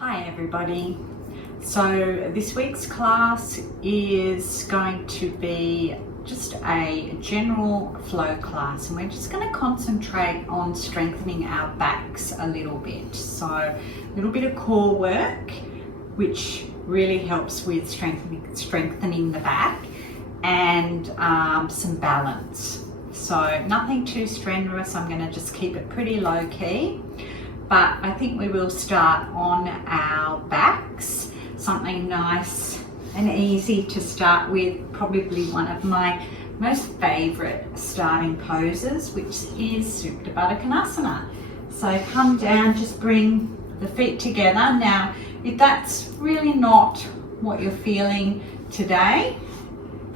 Hi everybody. So this week's class is going to be just a general flow class, and we're just going to concentrate on strengthening our backs a little bit. So a little bit of core work, which really helps with strengthening the back, and some balance. So nothing too strenuous. I'm going to just keep it pretty low key. But I think we will start on our backs, something nice and easy to start with, probably one of my most favorite starting poses, which is Supta Baddha Konasana. So come down, just bring the feet together. Now, if that's really not what you're feeling today,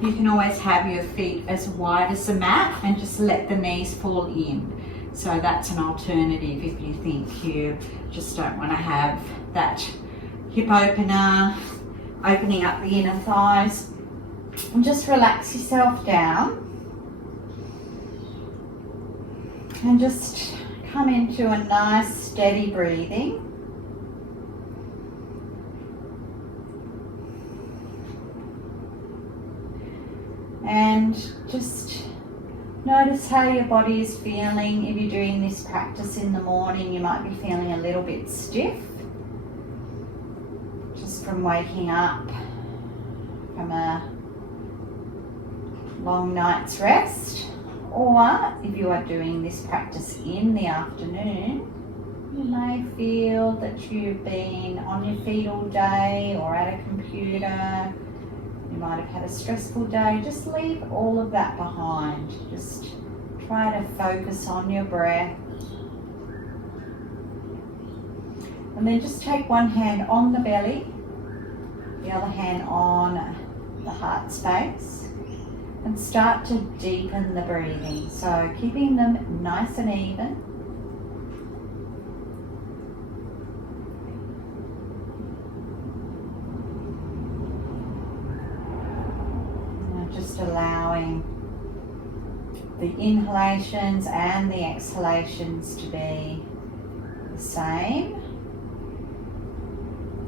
you can always have your feet as wide as the mat and just let the knees fall in. So that's an alternative if you think you just don't want to have that hip opener, opening up the inner thighs. And just relax yourself down and just come into a nice steady breathing. And just notice how your body is feeling. If you're doing this practice in the morning, you might be feeling a little bit stiff, just from waking up from a long night's rest. Or if you are doing this practice in the afternoon, you may feel that you've been on your feet all day or at a computer. You might have had a stressful day. Just leave all of that behind. Just try to focus on your breath. And then just take one hand on the belly, the other hand on the heart space, and start to deepen the breathing. So keeping them nice and even. Just allowing the inhalations and the exhalations to be the same.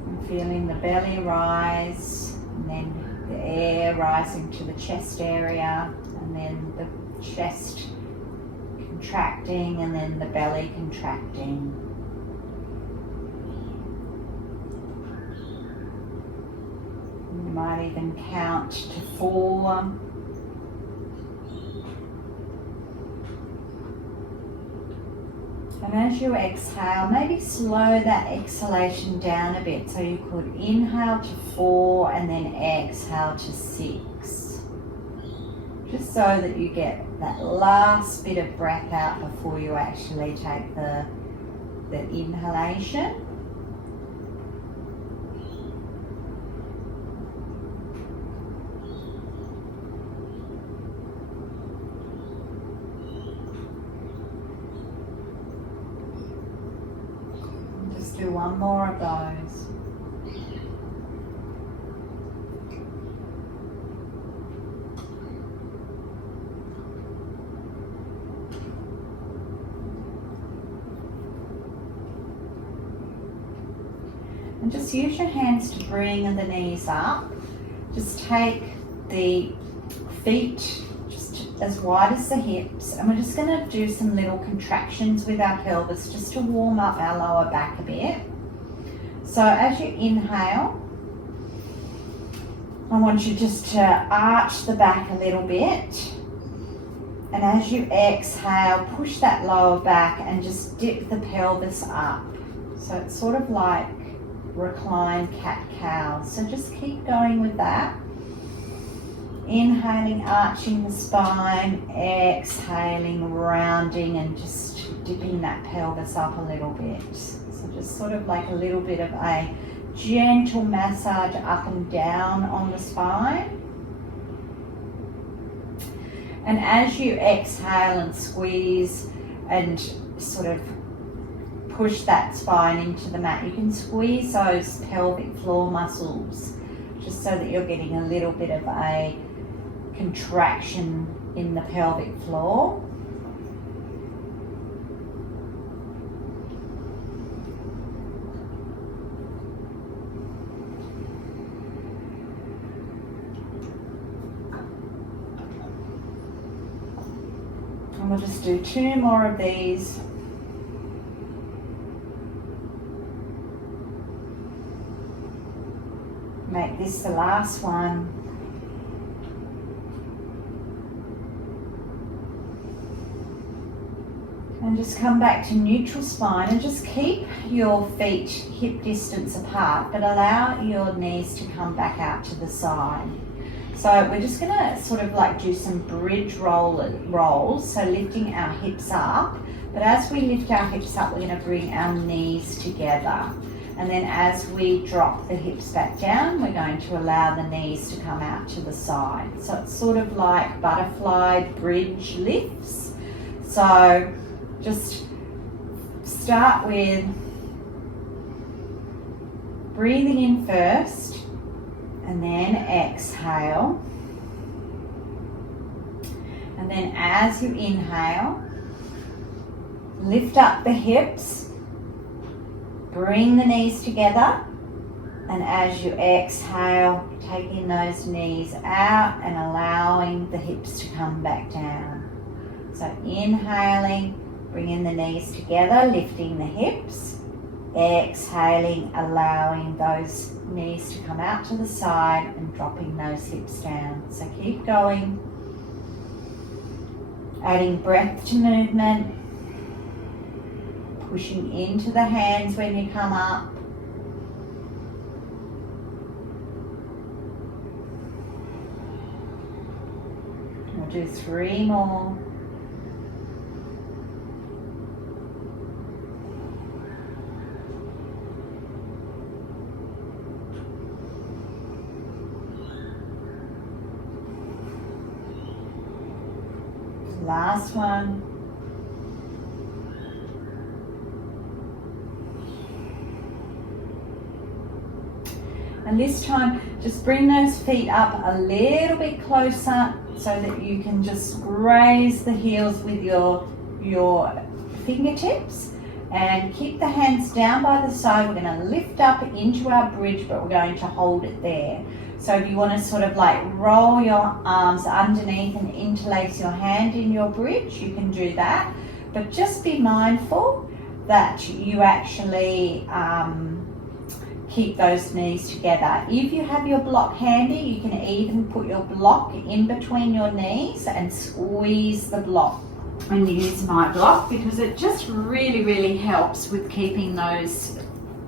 And feeling the belly rise, and then the air rising to the chest area, and then the chest contracting, and then the belly contracting. You might even count to 4. And as you exhale, maybe slow that exhalation down a bit. So you could inhale to 4 and then exhale to 6. Just so that you get that last bit of breath out before you actually take the inhalation. Do one more of those. And just use your hands to bring the knees up. Just take the feet as wide as the hips, and we're just going to do some little contractions with our pelvis just to warm up our lower back a bit. So as you inhale, I want you just to arch the back a little bit, and as you exhale, push that lower back and just dip the pelvis up. So it's sort of like reclined cat-cow. So just keep going with that. Inhaling, arching the spine, exhaling, rounding, and just dipping that pelvis up a little bit. So just sort of like a little bit of a gentle massage up and down on the spine. And as you exhale and squeeze and sort of push that spine into the mat, you can squeeze those pelvic floor muscles just so that you're getting a little bit of a contraction in the pelvic floor. we'll just do 2 more of these. Make this the last one. And just come back to neutral spine and just keep your feet hip distance apart, but allow your knees to come back out to the side. So we're just going to sort of like do some bridge rolls, so lifting our hips up. But as we lift our hips up, we're going to bring our knees together. And then as we drop the hips back down, we're going to allow the knees to come out to the side. So it's sort of like butterfly bridge lifts. So just start with breathing in first and then exhale. And then as you inhale, lift up the hips, bring the knees together, and as you exhale, taking those knees out and allowing the hips to come back down. So inhaling, bringing the knees together, lifting the hips, exhaling, allowing those knees to come out to the side and dropping those hips down. So keep going, adding breath to movement, pushing into the hands when you come up. We'll do 3 more. Last one. And this time, just bring those feet up a little bit closer so that you can just graze the heels with your fingertips, and keep the hands down by the side. We're going to lift up into our bridge, but we're going to hold it there. So if you want to sort of like roll your arms underneath and interlace your hand in your bridge, you can do that. But just be mindful that you actually keep those knees together. If you have your block handy, you can even put your block in between your knees and squeeze the block. And use my block because it just really helps with keeping those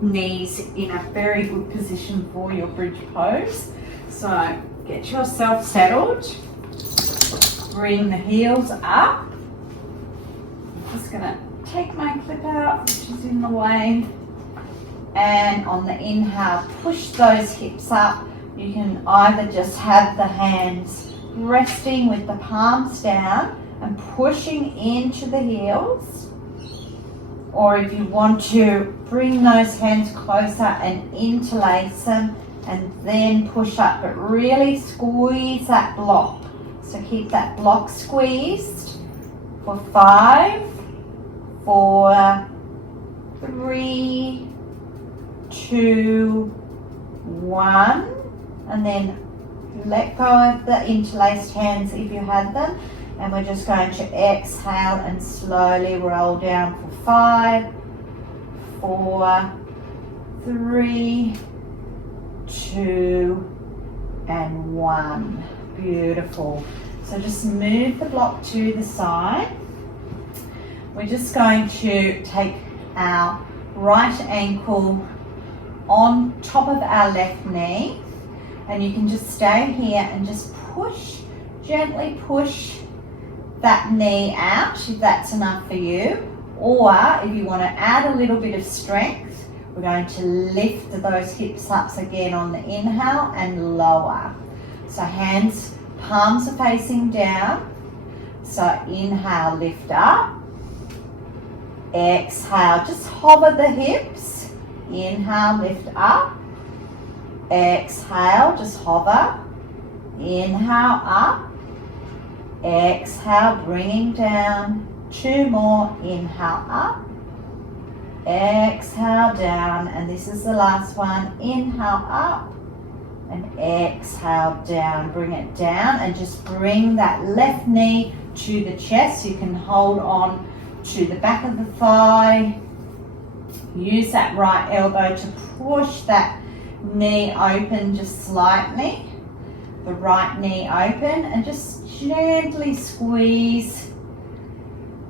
knees in a very good position for your bridge pose. So get yourself settled, bring the heels up. I'm just going to take my clip out, which is in the way. And on the inhale, push those hips up. You can either just have the hands resting with the palms down and pushing into the heels, or if you want to bring those hands closer and interlace them and then push up, but really squeeze that block. So keep that block squeezed for 5, 4, 3, 2, 1, and then let go of the interlaced hands if you had them, and we're just going to exhale and slowly roll down for 5, 4, 3, 2, and 1. Beautiful. So just move the block to the side. We're just going to take our right ankle on top of our left knee, and you can just stay here and just push, gently push that knee out if that's enough for you, or if you want to add a little bit of strength, we're going to lift those hips up again on the inhale and lower. So hands, palms are facing down. So inhale, lift up. Exhale, just hover the hips. Inhale, lift up. Exhale, just hover. Inhale, up. Exhale, bringing down. 2 more. Inhale, up. Exhale, down. And this is the last one. Inhale, up. and exhale down. Bring it down and just bring that left knee to the chest. You can hold on to the back of the thigh. Use that right elbow to push that knee open just slightly. The right knee open, and just gently squeeze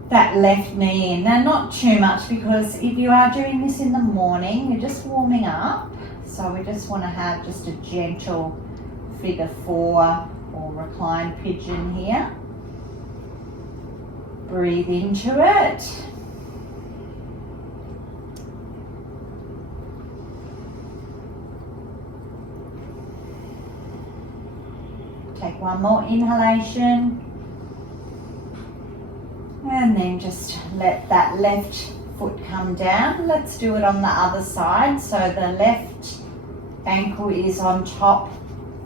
that left knee in. Now, not too much, because if you are doing this in the morning, you're just warming up. So we just want to have just a gentle figure 4 or reclined pigeon here. Breathe into it. Take one more inhalation. And then just let that left foot come down. Let's do it on the other side. So the left ankle is on top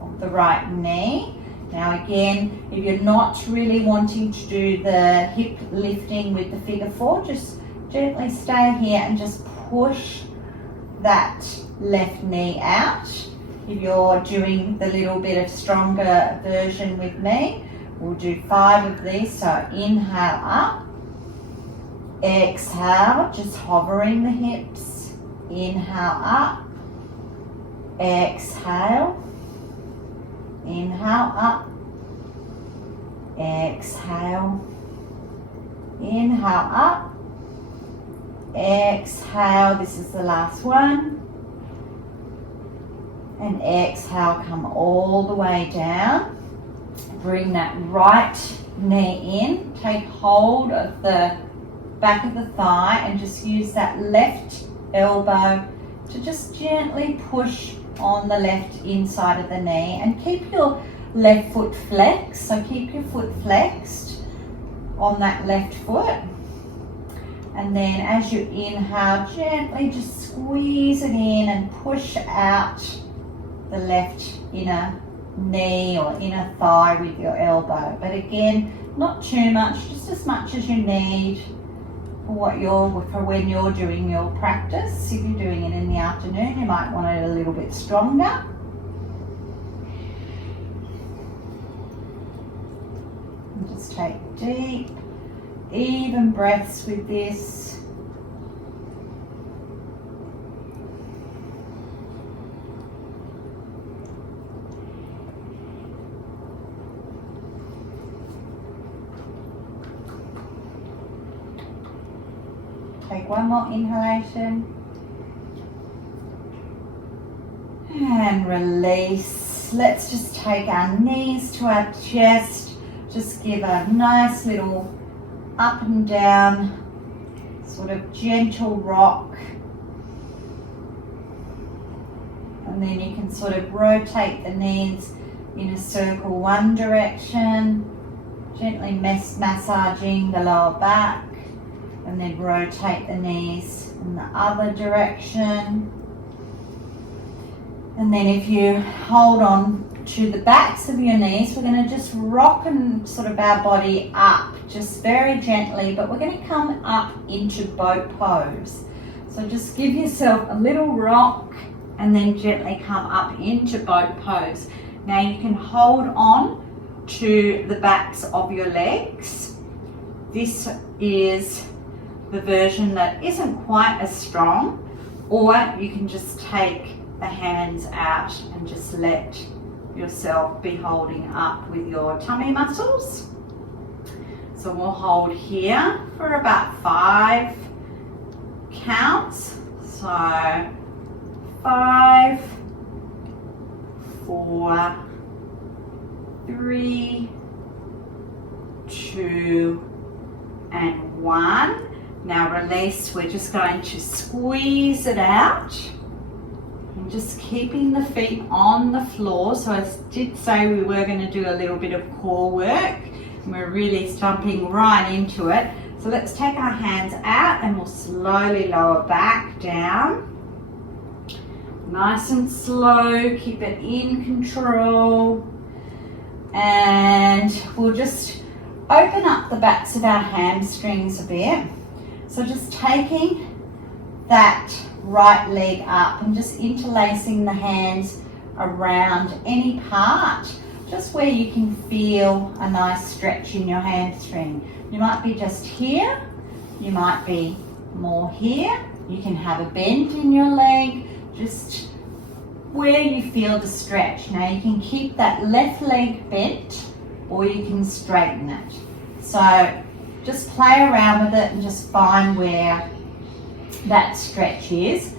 of the right knee. Now again, if you're not really wanting to do the hip lifting with the figure 4, just gently stay here and just push that left knee out. If you're doing the little bit of stronger version with me, we'll do 5 of these. So inhale up, exhale, just hovering the hips. Inhale up, exhale, inhale up, exhale, inhale up, exhale. This is the last one. And exhale, come all the way down. Bring that right knee in. Take hold of the back of the thigh and just use that left elbow to just gently push on the left inside of the knee, and keep your left foot flexed. So keep your foot flexed on that left foot. And then as you inhale, gently just squeeze it in and push out the left inner knee or inner thigh with your elbow. But again, not too much, just as much as you need for when you're doing your practice. If you're doing it in the afternoon, you might want it a little bit stronger. And just take deep, even breaths with this. Take one more inhalation and release. Let's just take our knees to our chest. Just give a nice little up and down, sort of gentle rock. And then you can sort of rotate the knees in a circle one direction, gently massaging the lower back. And then rotate the knees in the other direction. And then if you hold on to the backs of your knees, we're going to just rock and sort of our body up, just very gently, but we're going to come up into boat pose. So just give yourself a little rock and then gently come up into boat pose. Now you can hold on to the backs of your legs. This is the version that isn't quite as strong, or you can just take the hands out and just let yourself be holding up with your tummy muscles. So we'll hold here for about 5 counts. So 5, 4, 3, 2, and 1. Now release, we're just going to squeeze it out and just keeping the feet on the floor. So I did say we were going to do a little bit of core work, and we're really jumping right into it. So let's take our hands out and we'll slowly lower back down. Nice and slow, keep it in control. And we'll just open up the backs of our hamstrings a bit. So just taking that right leg up and just interlacing the hands around any part, just where you can feel a nice stretch in your hamstring. You might be just here, you might be more here. You can have a bend in your leg, just where you feel the stretch. Now you can keep that left leg bent or you can straighten it. So just play around with it and just find where that stretch is.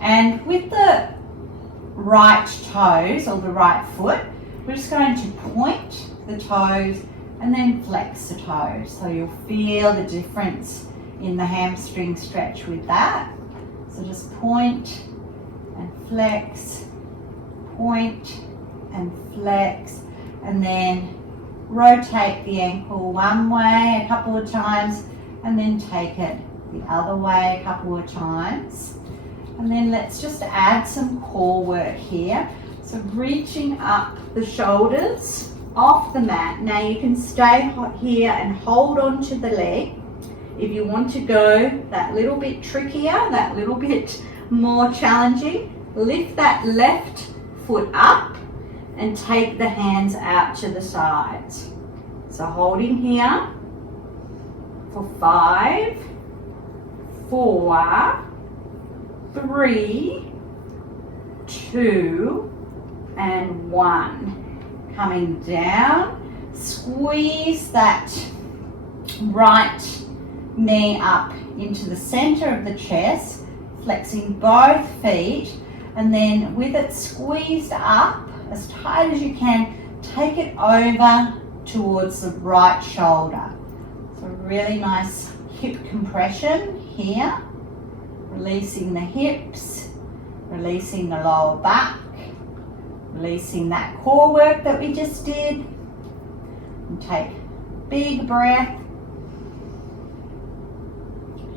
And with the right toes or the right foot, we're just going to point the toes and then flex the toes. So you'll feel the difference in the hamstring stretch with that. So just point and flex, point and flex, and then rotate the ankle one way a couple of times and then take it the other way a couple of times. And then let's just add some core work here. So reaching up the shoulders off the mat. Now you can stay here and hold on to the leg. If you want to go that little bit trickier, that little bit more challenging, lift that left foot up and take the hands out to the sides. So holding here for 5, 4, 3, 2, and 1. Coming down, squeeze that right knee up into the center of the chest, flexing both feet, and then with it squeezed up as tight as you can, take it over towards the right shoulder. So really nice hip compression here, releasing the hips, releasing the lower back, releasing that core work that we just did. And take a big breath.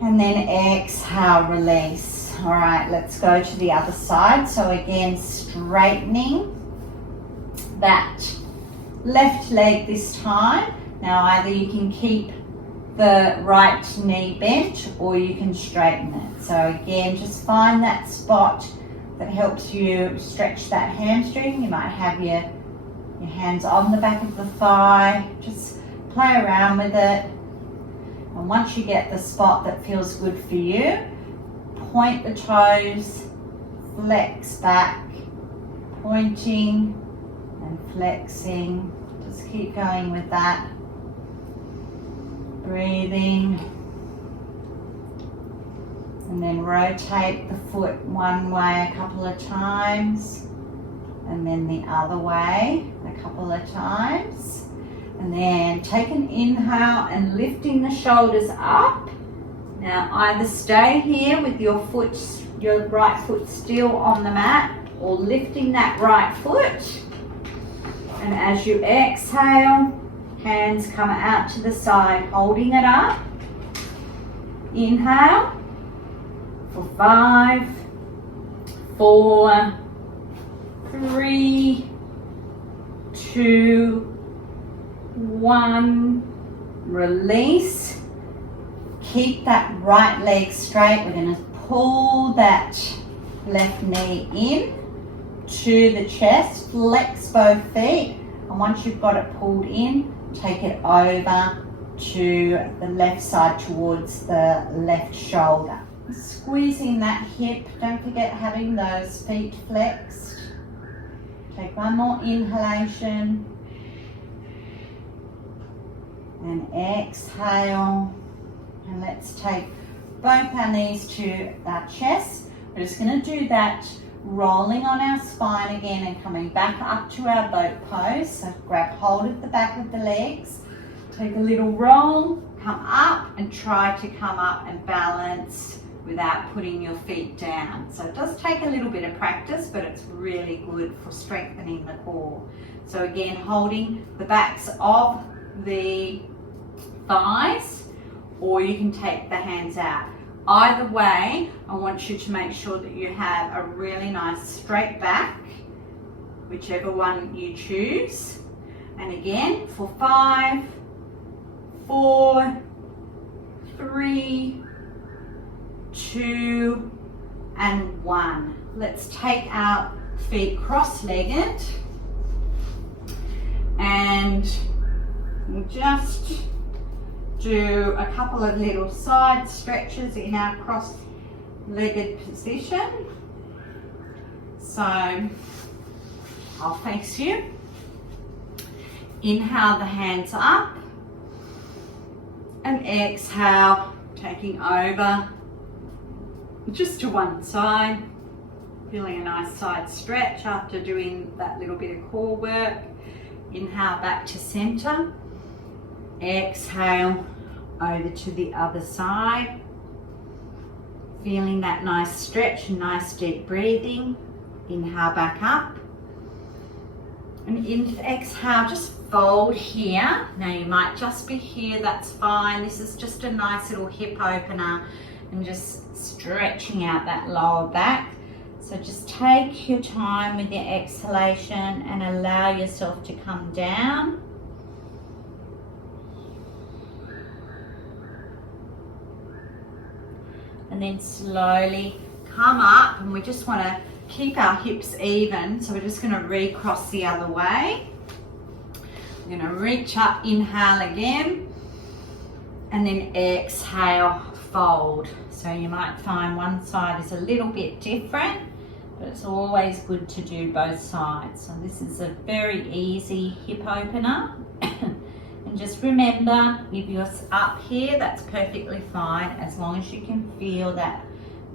And then exhale, release. All right, let's go to the other side. So again, straightening that left leg this time. Now either you can keep the right knee bent or you can straighten it. So again, just find that spot that helps you stretch that hamstring. You might have your hands on the back of the thigh. Just play around with it. And once you get the spot that feels good for you, point the toes, flex back, pointing and flexing. Just keep going with that. Breathing. And then rotate the foot one way a couple of times, and then the other way a couple of times. And then take an inhale and lifting the shoulders up. Now either stay here with your right foot still on the mat, or lifting that right foot. And as you exhale, hands come out to the side, holding it up. Inhale for 5, 4, 3, 2, 1. Release. Keep that right leg straight. We're going to pull that left knee in to the chest. Flex both feet. And once you've got it pulled in, take it over to the left side towards the left shoulder. Squeezing that hip. Don't forget having those feet flexed. Take one more inhalation. And exhale. And let's take both our knees to our chest. We're just going to do that rolling on our spine again and coming back up to our boat pose. So grab hold of the back of the legs. Take a little roll, come up and try to come up and balance without putting your feet down. So it does take a little bit of practice, but it's really good for strengthening the core. So again, holding the backs of the thighs, or you can take the hands out. Either way, I want you to make sure that you have a really nice straight back, whichever one you choose. And again, for 5, 4, 3, 2, and 1. Let's take our feet cross-legged, and we'll just do a couple of little side stretches in our cross-legged position. So I'll face you. Inhale the hands up, and exhale, taking over just to one side, feeling a nice side stretch after doing that little bit of core work. Inhale back to center, exhale over to the other side, feeling that nice stretch and nice deep breathing. Inhale back up, and exhale, just fold here. Now you might just be here, that's fine. This is just a nice little hip opener and just stretching out that lower back. So just take your time with your exhalation and allow yourself to come down. And then slowly come up, and we just want to keep our hips even, so we're just going to recross the other way. We're going to reach up, inhale again, and then exhale, fold. So you might find one side is a little bit different, but it's always good to do both sides. So this is a very easy hip opener. And just remember, if you're up here, that's perfectly fine, as long as you can feel that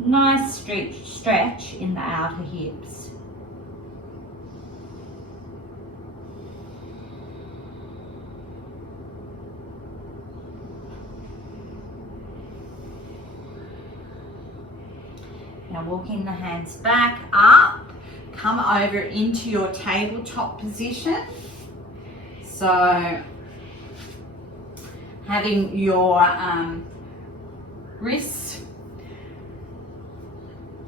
nice stretch in the outer hips. Now walking the hands back up, come over into your tabletop position. So having your wrists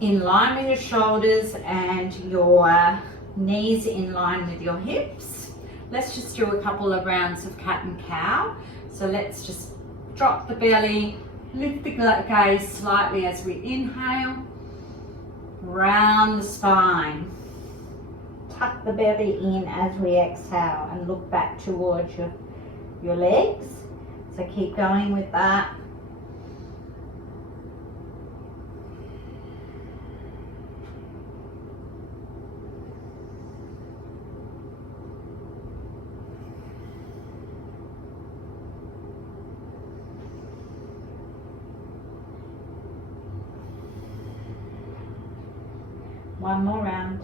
in line with your shoulders and your knees in line with your hips. Let's just do a couple of rounds of cat and cow. So let's just drop the belly, lift the gaze slightly as we inhale, round the spine, tuck the belly in as we exhale, and look back towards your legs. So keep going with that. One more round.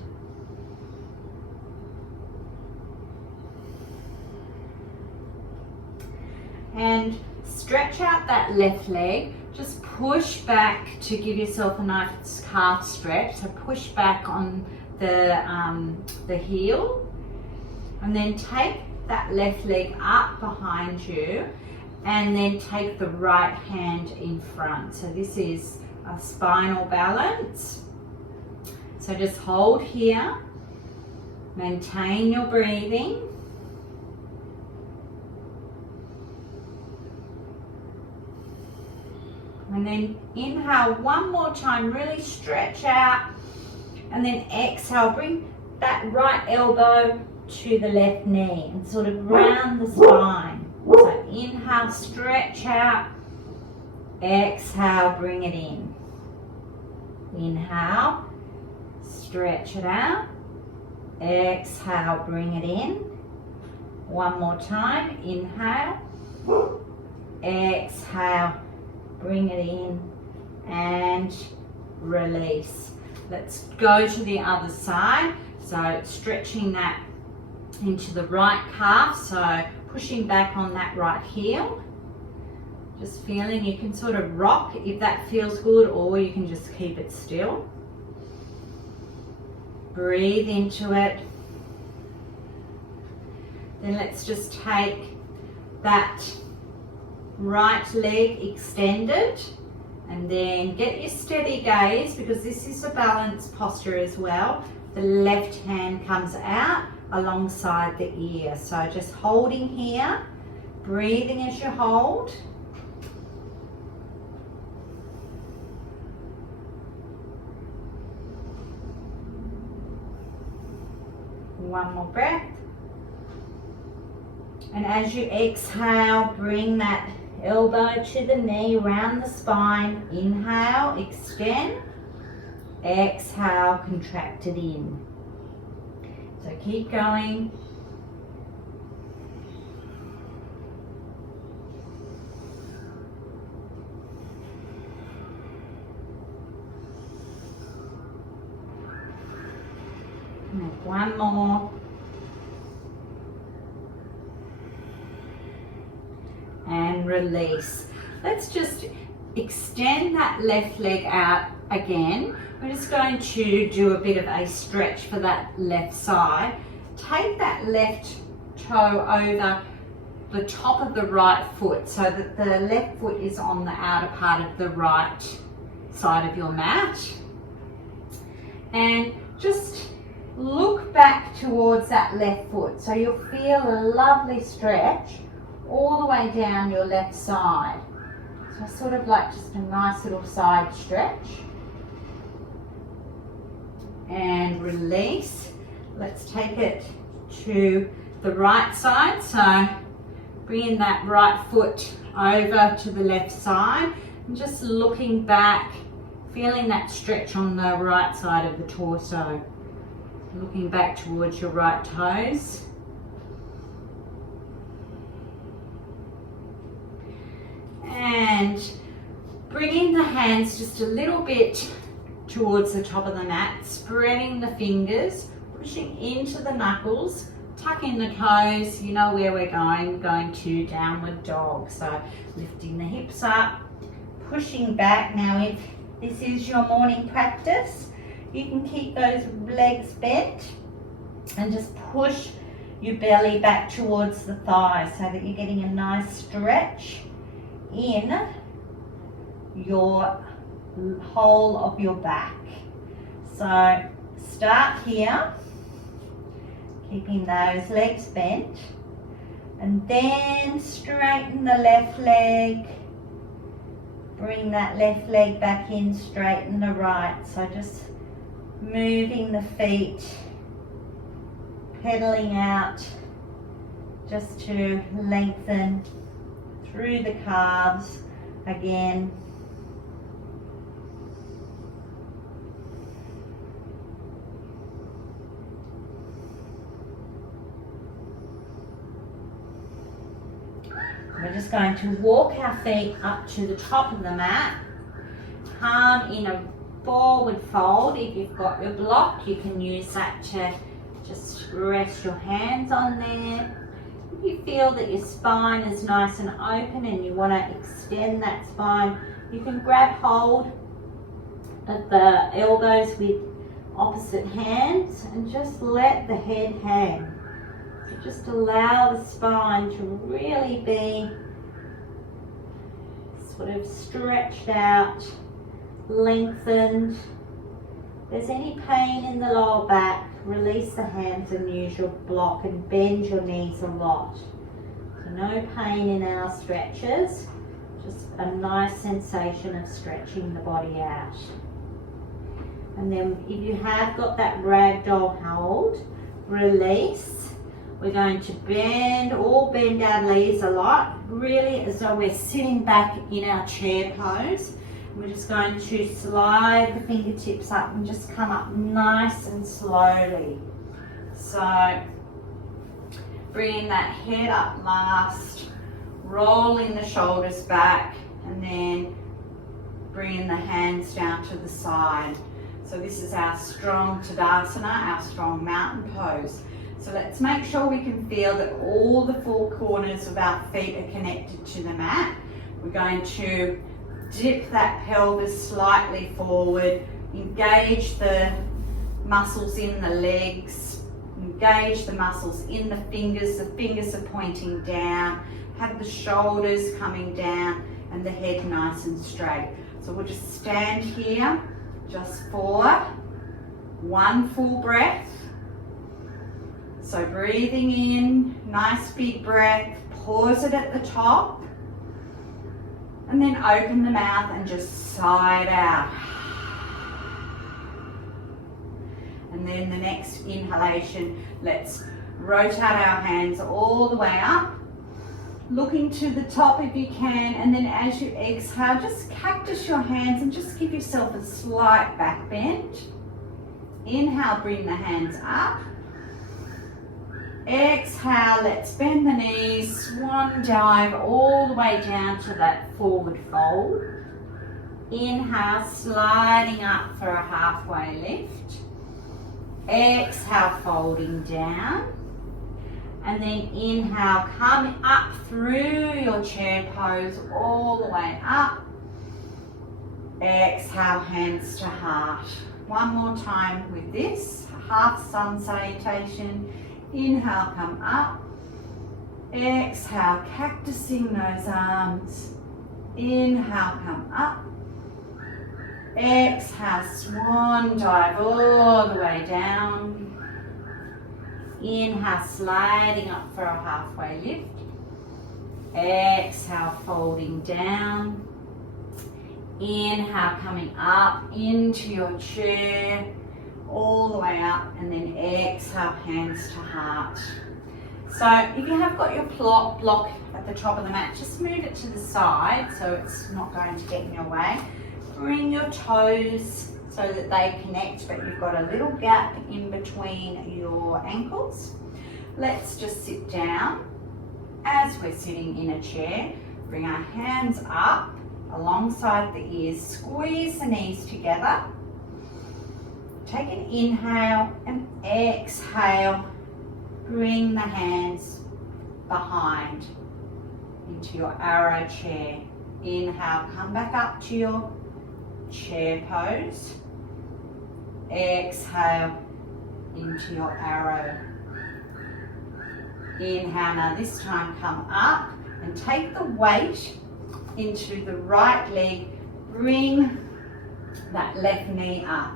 And stretch out that left leg. Just push back to give yourself a nice calf stretch. So push back on the heel, and then take that left leg up behind you, and then take the right hand in front. So this is a spinal balance. So just hold here, maintain your breathing. And then inhale one more time, really stretch out, and then exhale, bring that right elbow to the left knee and sort of round the spine. So inhale, stretch out, exhale, bring it in. Inhale, stretch it out, exhale, bring it in. One more time, inhale, exhale, bring it in, and release. Let's go to the other side. So stretching that into the right calf, so pushing back on that right heel. Just feeling, you can sort of rock if that feels good, or you can just keep it still. Breathe into it. Then let's just take that right leg extended, and then get your steady gaze, because this is a balanced posture as well. The left hand comes out alongside the ear. So just holding here, breathing as you hold. one more breath. And as you exhale, bring that elbow to the knee, round the spine. Inhale, extend. Exhale, contract it in. So keep going. Make one more. And release. Let's just extend that left leg out again. We're just going to do a bit of a stretch for that left side. Take that left toe over the top of the right foot so that the left foot is on the outer part of the right side of your mat. And just look back towards that left foot. So you'll feel a lovely stretch all the way down your left side. So sort of like just a nice little side stretch. And release. Let's take it to the right side. So bringing that right foot over to the left side and just looking back, feeling that stretch on the right side of the torso. Looking back towards your right toes. And bringing the hands just a little bit towards the top of the mat, spreading the fingers, pushing into the knuckles, tucking the toes. You know where we're going to downward dog. So lifting the hips up, pushing back. Now if this is your morning practice, you can keep those legs bent and just push your belly back towards the thighs so that you're getting a nice stretch in your whole of your back. So start here, keeping those legs bent, and then straighten the left leg. Bring that left leg back in, straighten the right. So just moving the feet, pedaling out just to lengthen through the calves again. We're just going to walk our feet up to the top of the mat, palm in a forward fold. If you've got your block, you can use that to just rest your hands on there. If you feel that your spine is nice and open and you want to extend that spine, you can grab hold of the elbows with opposite hands and just let the head hang. So just allow the spine to really be sort of stretched out, lengthened. If there's any pain in the lower back, release the hands and use your block and bend your knees a lot. So no pain in our stretches, just a nice sensation of stretching the body out. And then if you have got that ragdoll hold, release. We're going to bend our knees a lot, really as though we're sitting back in our chair pose. We're just going to slide the fingertips up and just come up nice and slowly. So bringing that head up last, rolling the shoulders back, and then bringing the hands down to the side. So this is our strong Tadasana, our strong mountain pose. So let's make sure we can feel that all the four corners of our feet are connected to the mat. We're going to dip that pelvis slightly forward, engage the muscles in the legs, engage the muscles in the fingers are pointing down, have the shoulders coming down and the head nice and straight. So we'll just stand here just for one full breath. So breathing in, nice big breath, pause it at the top, and then open the mouth and just sigh it out. And then the next inhalation, let's rotate our hands all the way up, looking to the top if you can, and then as you exhale, just cactus your hands and just give yourself a slight back bend. Inhale, bring the hands up. Exhale, let's bend the knees, swan dive all the way down to that forward fold. Inhale, sliding up for a halfway lift. Exhale, folding down. And then inhale, coming up through your chair pose all the way up. Exhale, hands to heart. One more time with this, half sun salutation. Inhale, come up. Exhale, cactusing those arms. Inhale, come up. Exhale, swan dive all the way down. Inhale, sliding up for a halfway lift. Exhale, folding down. Inhale, coming up into your chair, all the way up, and then exhale, hands to heart. So if you have got your block at the top of the mat, just move it to the side so it's not going to get in your way. Bring your toes so that they connect, but you've got a little gap in between your ankles. Let's just sit down. As we're sitting in a chair, bring our hands up alongside the ears, squeeze the knees together. Take an inhale and exhale. Bring the hands behind into your arrow chair. Inhale, come back up to your chair pose. Exhale into your arrow. Inhale, now this time come up and take the weight into the right leg. Bring that left knee up.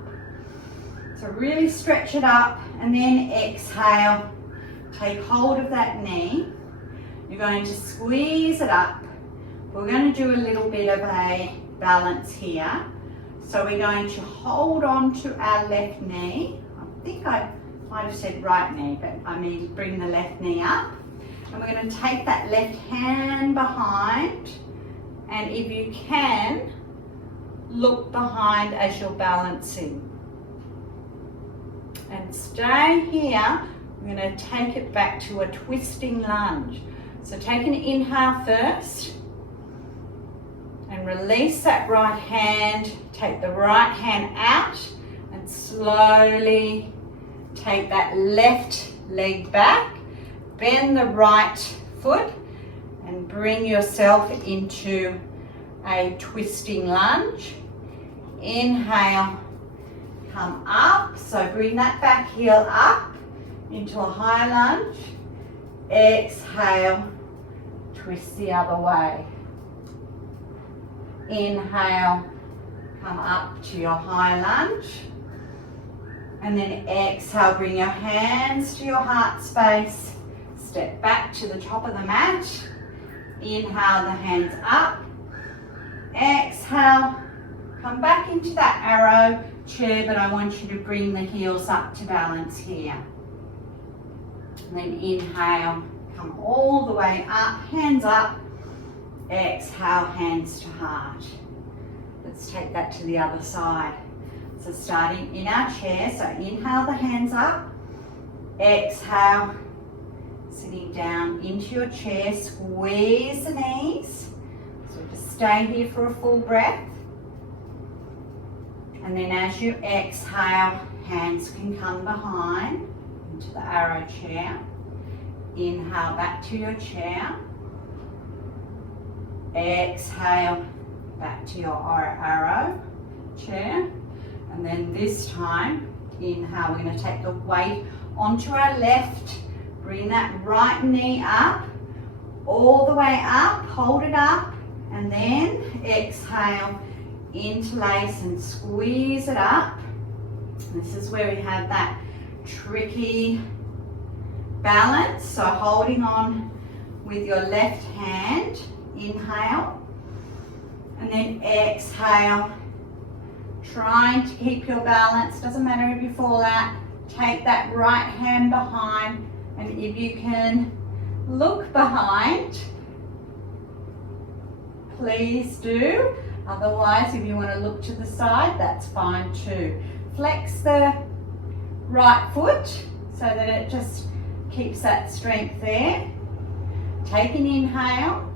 So really stretch it up and then exhale. Take hold of that knee. You're going to squeeze it up. We're going to do a little bit of a balance here. So we're going to hold on to our left knee. I think I might have said right knee, but I mean bring the left knee up. And we're going to take that left hand behind. And if you can, look behind as you're balancing. And stay here. We're going to take it back to a twisting lunge. So take an inhale first. And release that right hand. Take the right hand out. And slowly take that left leg back. Bend the right foot. And bring yourself into a twisting lunge. Inhale. Come up, so bring that back heel up into a high lunge. Exhale, twist the other way. Inhale, come up to your high lunge. And then exhale, bring your hands to your heart space. Step back to the top of the mat. Inhale, the hands up. Exhale, come back into that arrow chair, but I want you to bring the heels up to balance here. And then inhale, come all the way up, hands up. Exhale, hands to heart. Let's take that to the other side. So starting in our chair, so inhale the hands up. Exhale, sitting down into your chair, squeeze the knees. So just stay here for a full breath. And then as you exhale, hands can come behind into the arrow chair. Inhale back to your chair. Exhale back to your arrow chair. And then this time, inhale, we're going to take the weight onto our left. Bring that right knee up, all the way up, hold it up. And then exhale. Interlace and squeeze it up. This is where we have that tricky balance. So holding on with your left hand, inhale, and then exhale. Trying to keep your balance. Doesn't matter if you fall out. take that right hand behind, and if you can look behind, please do. Otherwise, if you want to look to the side, that's fine too. Flex the right foot so that it just keeps that strength there. Take an inhale,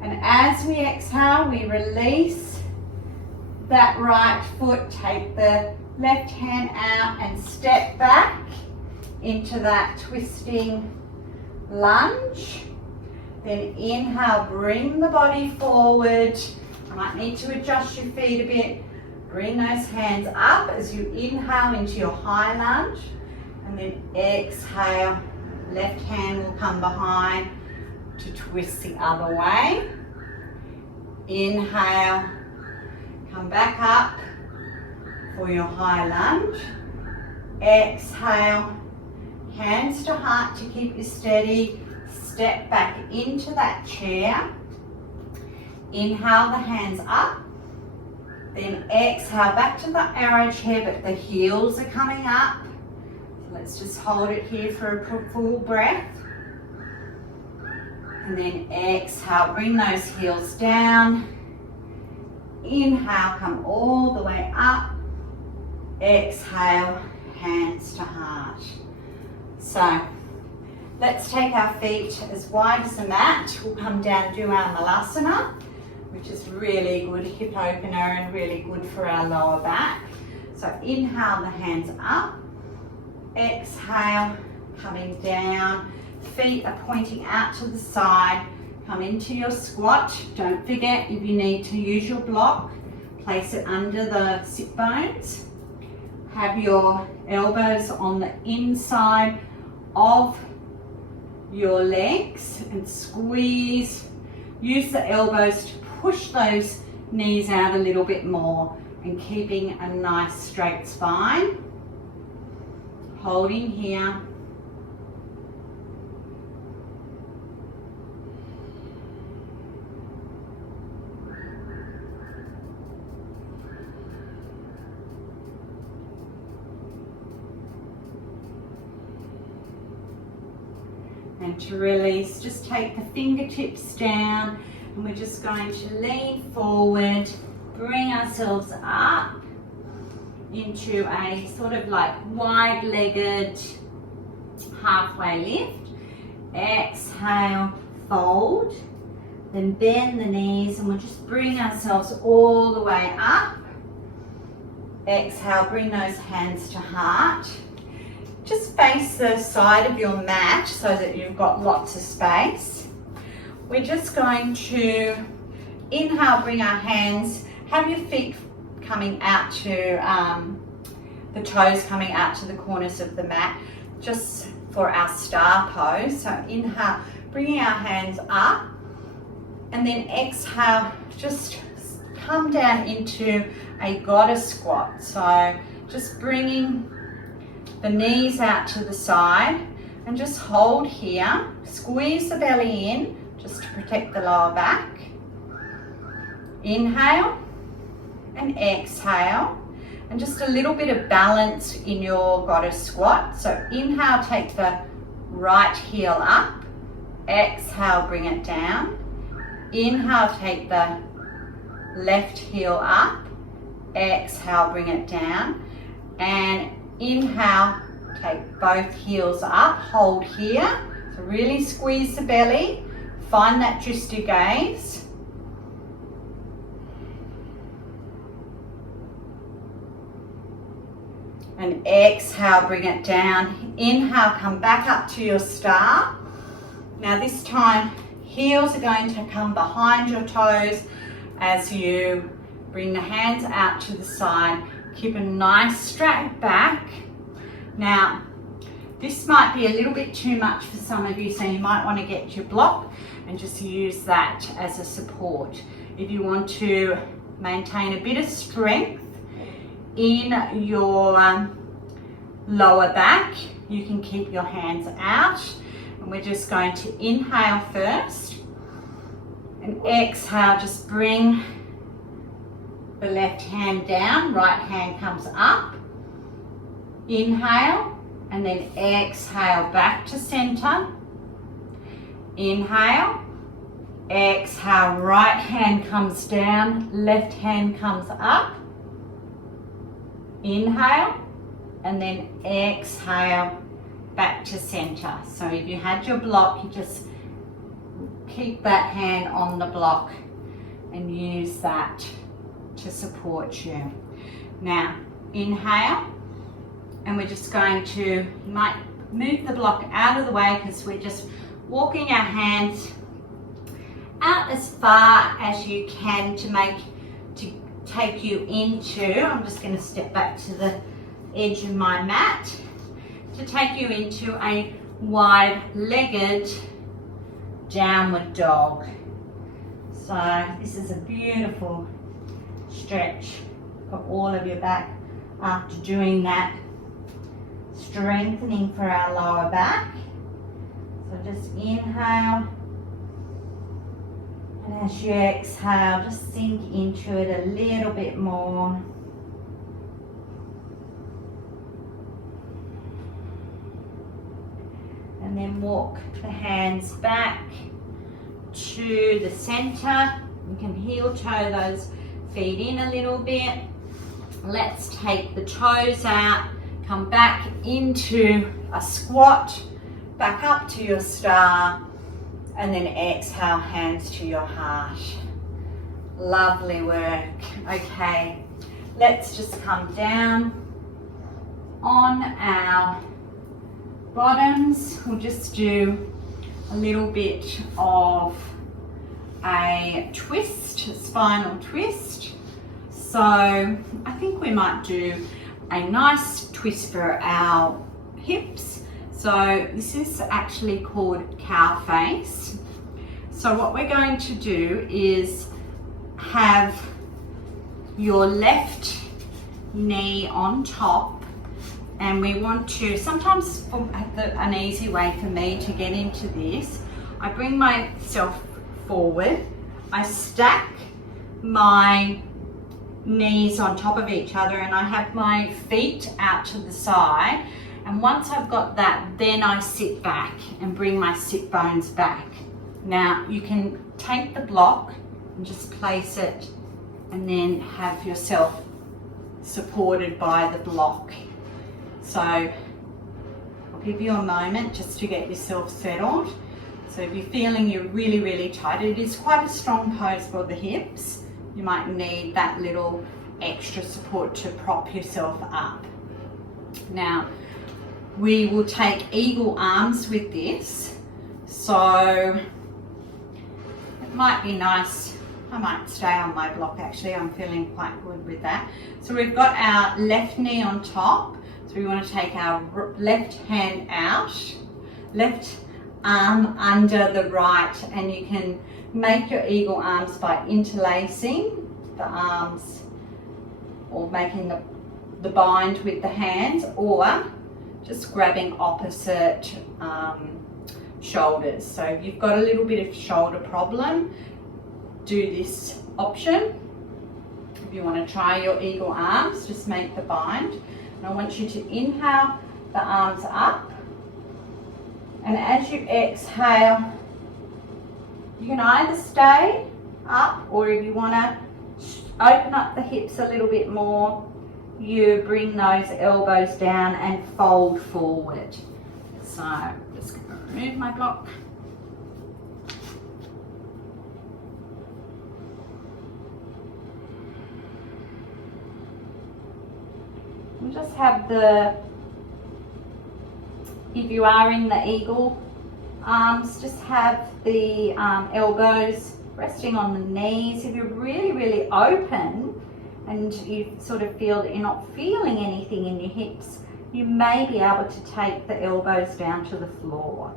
and as we exhale, we release that right foot. Take the left hand out and step back into that twisting lunge. Then inhale, bring the body forward. You might need to adjust your feet a bit. Bring those hands up as you inhale into your high lunge, and then exhale, left hand will come behind to twist the other way. Inhale, come back up for your high lunge. Exhale, hands to heart to keep you steady. Step back into that chair. Inhale the hands up. Then exhale back to the arrow chair, but the heels are coming up. So let's just hold it here for a full breath. And then exhale, bring those heels down. Inhale, come all the way up. Exhale, hands to heart. So let's take our feet as wide as the mat. We'll come down and do our malasana, which is really good hip opener and really good for our lower back. So inhale the hands up. Exhale, coming down. Feet are pointing out to the side. Come into your squat. Don't forget, if you need to use your block, place it under the sit bones. Have your elbows on the inside of your legs and squeeze. Use the elbows to push those knees out a little bit more and keeping a nice straight spine. Holding here. And to release, just take the fingertips down, and we're just going to lean forward, bring ourselves up into a sort of like wide-legged halfway lift. Exhale, fold, then bend the knees, and we'll just bring ourselves all the way up. Exhale, bring those hands to heart. Just face the side of your mat so that you've got lots of space. We're just going to inhale, bring our hands, have your feet coming out to the toes coming out to the corners of the mat, just for our star pose. So inhale, bringing our hands up, and then exhale, just come down into a goddess squat. So just bringing the knees out to the side and just hold here. Squeeze the belly in just to protect the lower back. Inhale and exhale, and just a little bit of balance in your goddess squat. So inhale, take the right heel up. Exhale, bring it down. Inhale, take the left heel up. Exhale, bring it down. And inhale, take both heels up, hold here. So really squeeze the belly, find that drishti gaze. And exhale, bring it down. Inhale, come back up to your star. Now this time, heels are going to come behind your toes as you bring the hands out to the side. Keep a nice straight back. Now, this might be a little bit too much for some of you, so you might want to get your block and just use that as a support. If you want to maintain a bit of strength in your lower back, you can keep your hands out. And we're just going to inhale first and exhale, just bring the left hand down, right hand comes up. Inhale, and then exhale back to center. Inhale, exhale, right hand comes down, left hand comes up. Inhale, and then exhale back to center. So if you had your block, you just keep that hand on the block and use that to support you. Now, inhale, and we're just going to, you might move the block out of the way because we're just walking our hands out as far as you can to take you into, I'm just going to step back to the edge of my mat, to take you into a wide-legged downward dog. So this is a beautiful stretch for all of your back after doing that, strengthening for our lower back. So just inhale, and as you exhale, just sink into it a little bit more. And then walk the hands back to the center. You can heel toe those feet in a little bit. Let's take the toes out, come back into a squat, back up to your star, and then exhale, hands to your heart. Lovely work. Okay, let's just come down on our bottoms. We'll just do a little bit of a twist, spinal twist. So I think we might do a nice twist for our hips. So this is actually called cow face. So what we're going to do is have your left knee on top, and we want to, sometimes an easy way for me to get into this, I bring myself forward, I stack my knees on top of each other, and I have my feet out to the side, and once I've got that, then I sit back and bring my sit bones back. Now you can take the block and just place it, and then have yourself supported by the block. So I'll give you a moment just to get yourself settled. So if you're feeling you're really, really tight, it is quite a strong pose for the hips. You might need that little extra support to prop yourself up. Now, we will take eagle arms with this. So it might be nice, I might stay on my block actually, I'm feeling quite good with that. So we've got our left knee on top. So we want to take our left hand out, left arm under the right, and you can make your eagle arms by interlacing the arms or making the bind with the hands, or just grabbing opposite shoulders. So if you've got a little bit of shoulder problem, do this option. If you want to try your eagle arms, just make the bind. And I want you to inhale the arms up, and as you exhale, you can either stay up, or if you want to open up the hips a little bit more, you bring those elbows down and fold forward. So I'm just going to remove my block. And just have if you are in the eagle arms, just have the elbows resting on the knees. If you're really, really open and you sort of feel that you're not feeling anything in your hips, you may be able to take the elbows down to the floor.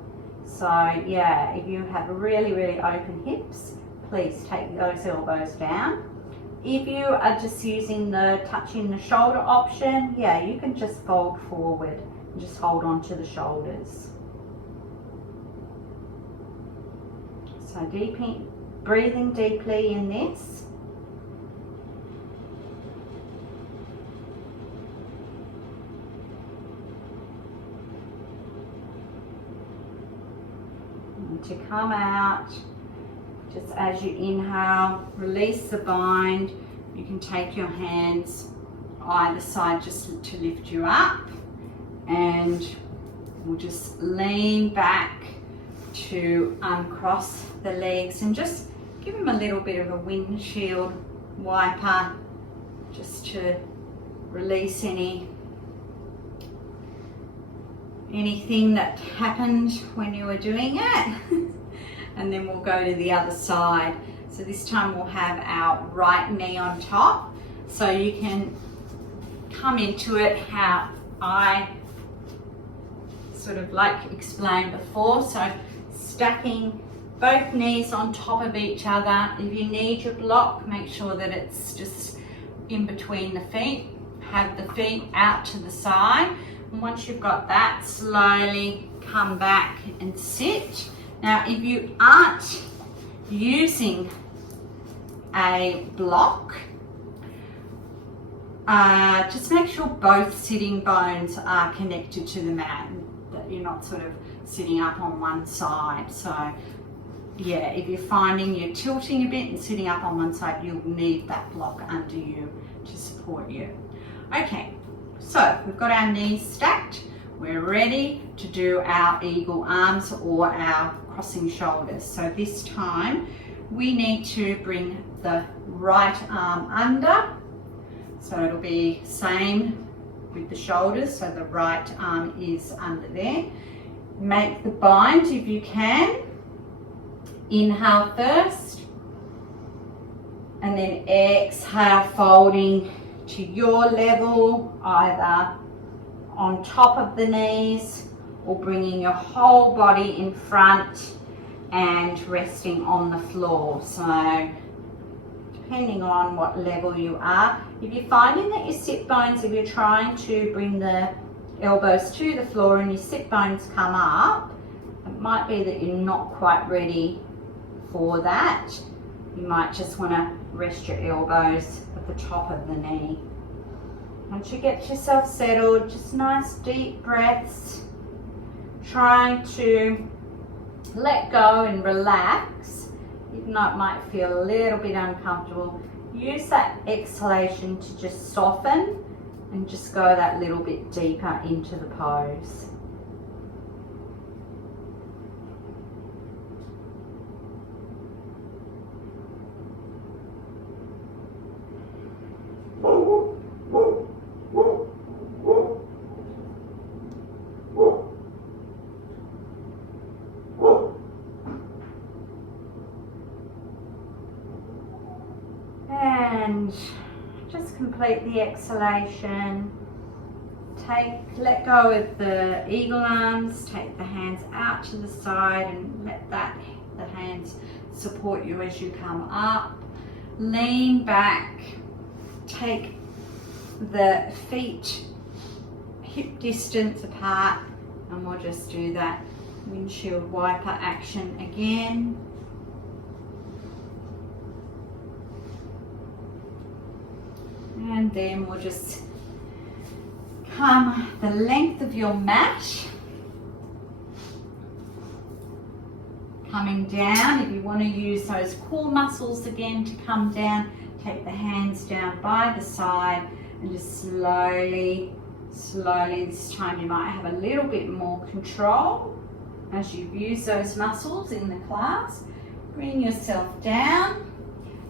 So yeah, if you have really, really open hips, please take those elbows down. If you are just using the touching the shoulder option, yeah, you can just fold forward and just hold on to the shoulders. So breathing deeply in this. and to come out. Just as you inhale, release the bind. You can take your hands either side just to lift you up, and we'll just lean back to uncross the legs and just give them a little bit of a windshield wiper just to release anything that happened when you were doing it. And then we'll go to the other side. So this time we'll have our right knee on top. So you can come into it how I sort of like explained before. So stacking both knees on top of each other. If you need your block, make sure that it's just in between the feet. Have the feet out to the side. And once you've got that, slowly come back and sit. Now, if you aren't using a block, just make sure both sitting bones are connected to the mat, that you're not sort of sitting up on one side. So yeah, if you're finding you're tilting a bit and sitting up on one side, you'll need that block under you to support you. Okay, so we've got our knees stacked. We're ready to do our eagle arms or our crossing shoulders. So this time we need to bring the right arm under. So it'll be same with the shoulders. So the right arm is under there. Make the bind if you can. Inhale first, and then exhale, folding to your level, either on top of the knees or bringing your whole body in front and resting on the floor. So depending on what level you are, if you're finding that your sit bones, if you're trying to bring the elbows to the floor and your sit bones come up, it might be that you're not quite ready for that. You might just want to rest your elbows at the top of the knee. Once you get yourself settled, just nice deep breaths, trying to let go and relax, even though it might feel a little bit uncomfortable. Use that exhalation to just soften and just go that little bit deeper into the pose. And just complete the exhalation. Let go of the eagle arms, take the hands out to the side and let the hands support you as you come up. Lean back, take the feet hip distance apart, and we'll just do that windshield wiper action again. And then we'll just come the length of your mat, coming down. If you want to use those core muscles again to come down, take the hands down by the side and just slowly, this time you might have a little bit more control as you've used those muscles in the class. Bring yourself down,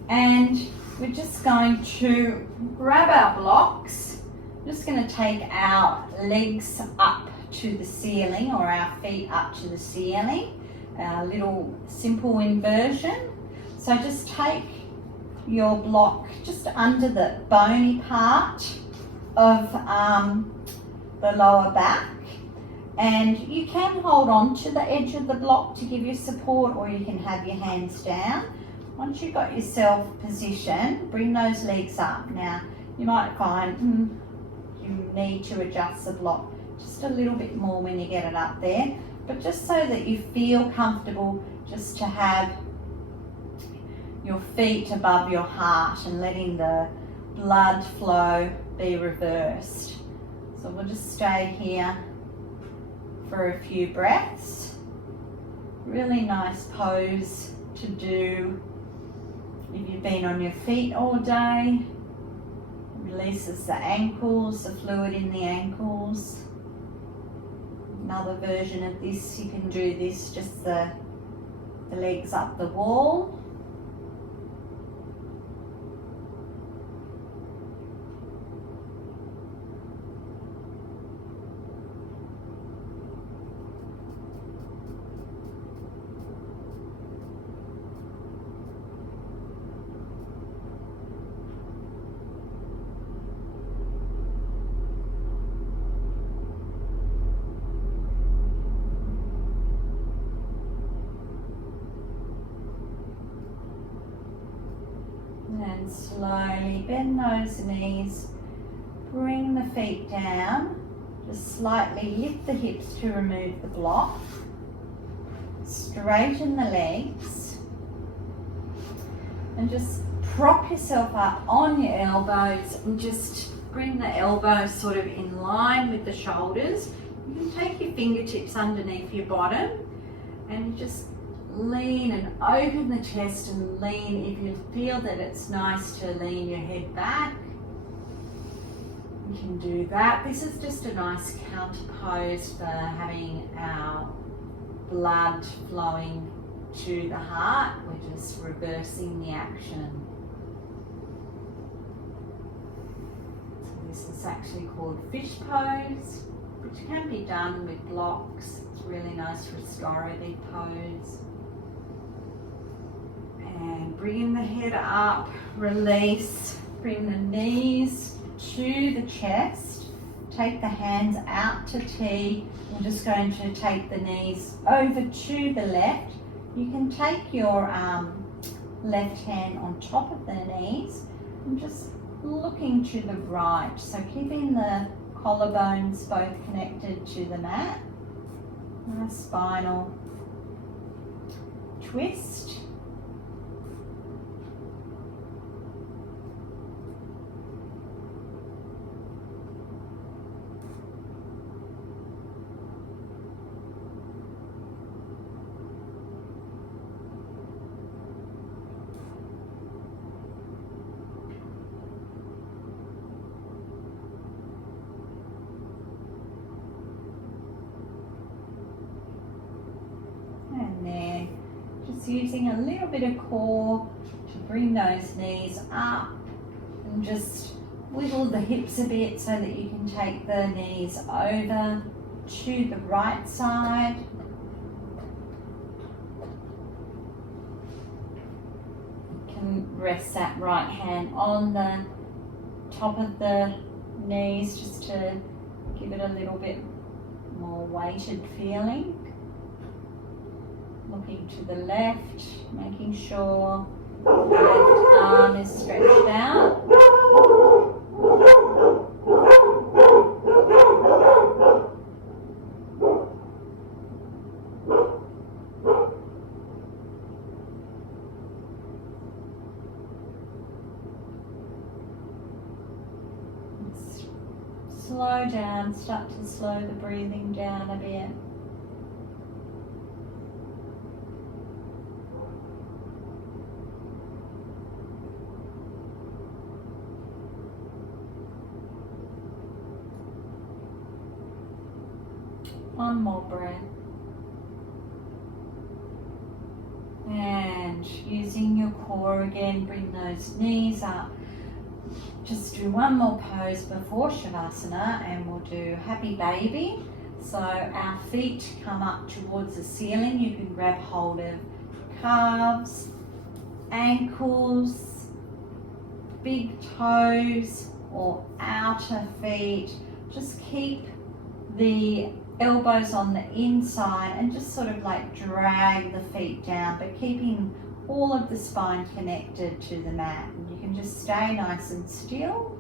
and we're just going to grab our blocks. Just going to take our legs up to the ceiling, or our feet up to the ceiling. Our little simple inversion. So just take your block just under the bony part of the lower back, and you can hold on to the edge of the block to give you support, or you can have your hands down. Once you've got yourself positioned, bring those legs up. Now, you might find you need to adjust the block just a little bit more when you get it up there, but just so that you feel comfortable, just to have your feet above your heart and letting the blood flow be reversed. So we'll just stay here for a few breaths. Really nice pose to do if you've been on your feet all day. Releases the ankles, the fluid in the ankles. Another version of this, you can do this, just the legs up the wall. And slowly bend those knees, bring the feet down, just slightly lift the hips to remove the block, straighten the legs, and just prop yourself up on your elbows and just bring the elbows sort of in line with the shoulders. You can take your fingertips underneath your bottom and just lean and open the chest and lean. If you feel that it's nice to lean your head back, you can do that. This is just a nice counter pose for having our blood flowing to the heart. We're just reversing the action. So this is actually called fish pose, which can be done with blocks. It's a really nice restorative pose. And bring the head up, release, bring the knees to the chest, take the hands out to T. I'm just going to take the knees over to the left. You can take your left hand on top of the knees and just looking to the right. So keeping the collarbones both connected to the mat. Nice spinal twist. And then just using a little bit of core to bring those knees up and just wiggle the hips a bit so that you can take the knees over to the right side. You can rest that right hand on the top of the knees just to give it a little bit more weighted feeling. Looking to the left, making sure the left arm is stretched out. Slow down, start to slow the breathing down a bit. One more breath. And using your core again, bring those knees up. Just do one more pose before Shavasana and we'll do Happy Baby. So our feet come up towards the ceiling. You can grab hold of calves, ankles, big toes or outer feet. Just keep the elbows on the inside and just sort of like drag the feet down, but keeping all of the spine connected to the mat. And you can just stay nice and still,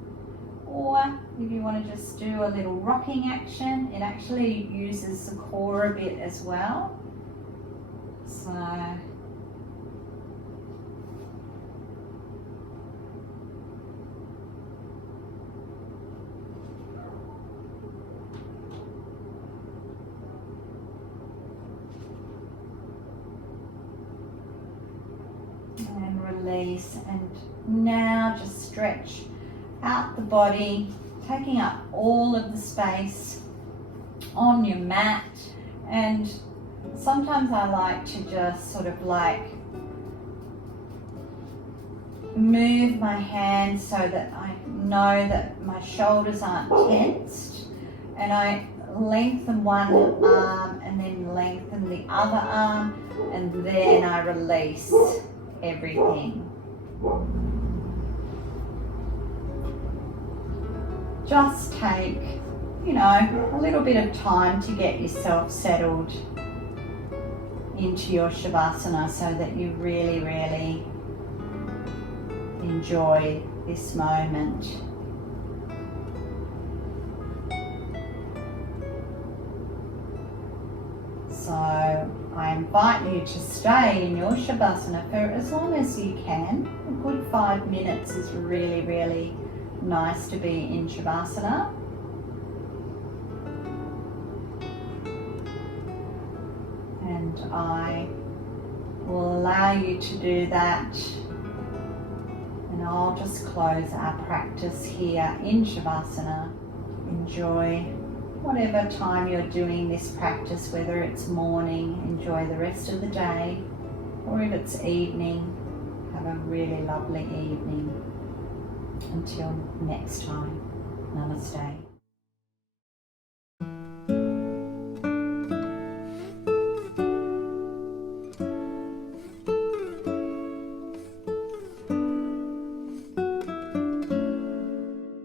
or if you want to just do a little rocking action, it actually uses the core a bit as well. So release. And now just stretch out the body, taking up all of the space on your mat. And sometimes I like to just sort of like move my hands so that I know that my shoulders aren't tensed, and I lengthen one arm and then lengthen the other arm, and then I release everything. Just take, a little bit of time to get yourself settled into your Shavasana so that you really, really enjoy this moment. So I invite you to stay in your Shavasana for as long as you can. A good 5 minutes is really, really nice to be in Shavasana. And I will allow you to do that. And I'll just close our practice here in Shavasana. Enjoy whatever time you're doing this practice, whether it's morning, enjoy the rest of the day, or if it's evening, have a really lovely evening. Until next time, Namaste.